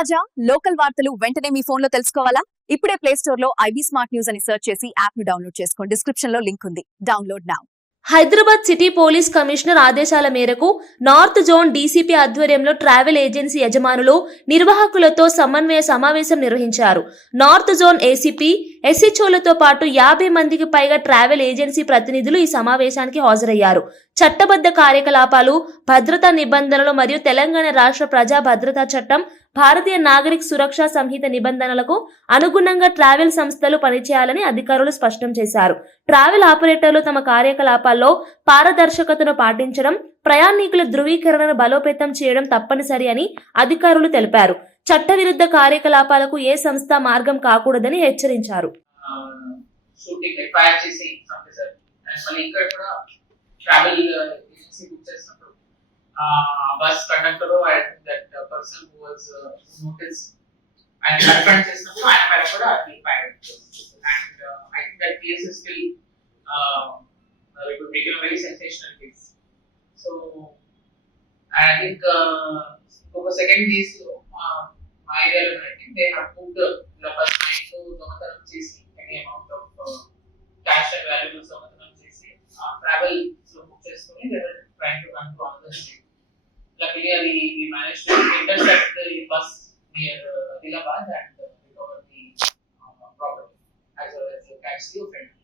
తాజా లోకల్ వార్తలు వెంటనే మీ ఫోన్లో తెలుసుకోవాలా? ఇప్పుడే ప్లే స్టోర్లో ఐబీ స్మార్ట్ న్యూస్ అని సెర్చ్ చేసి యాప్ను డౌన్లోడ్ చేసుకోండి. డిస్క్రిప్షన్లో లింక్ ఉంది. Download now Hyderabad city police commissioner ఆదేశాల మేరకు నార్త్ జోన్ డీసీపీ ఆధ్వర్యంలో ట్రావెల్ ఏజెన్సీ యజమానులు నిర్వాహకులతో సమన్వయ సమావేశం నిర్వహించారు. నార్త్ జోన్ ఏసీపీ ఎస్హెచ్ఓలతో పాటు యాభై మందికి పైగా ట్రావెల్ ఏజెన్సీ ప్రతినిధులు ఈ సమావేశానికి హాజరయ్యారు. చట్టబద్ధ కార్యకలాపాలు భద్రతా నిబంధనలు మరియు తెలంగాణ రాష్ట్ర ప్రజా భద్రతా చట్టం భారతీయ నాగరిక సురక్షా సంహిత నిబంధనలకు అనుగుణంగా ట్రావెల్ సంస్థలు పనిచేయాలని అధికారులు స్పష్టం చేశారు. ట్రావెల్ ఆపరేటర్లు తమ కార్యకలాపాల్లో పారదర్శకతను పాటించడం ప్రయాణికుల ధృవీకరణను బలోపేతం చేయడం తప్పనిసరి అని అధికారులు తెలిపారు. చట్టవిరుద్ధ కార్యకలాపాలకు ఏ సంస్థ మార్గం కాకూడదని హెచ్చరించారు. ట్రావెల్ ఏజెన్సీ బుక్ చేసినప్పుడు bus conductor person who was notice ఆయన కన్ఫర్మ్ చేసినప్పుడు ఆయన పైన కూడా అది fire and I think that case is still it would become very sensational case so I think ఒక సెకండ్ కేసు మా ఏరియాలో I think they have put ఇలా ఫస్ట్ నైట్ దొంగతనం చేసి any amount of cash and valuables దొంగతనం చేసి travel book చేసుకుని they were trying to run to another state luckily we, we managed to intercept the bus near uh, Adilabad and uh, recover the uh, property as well as the offender.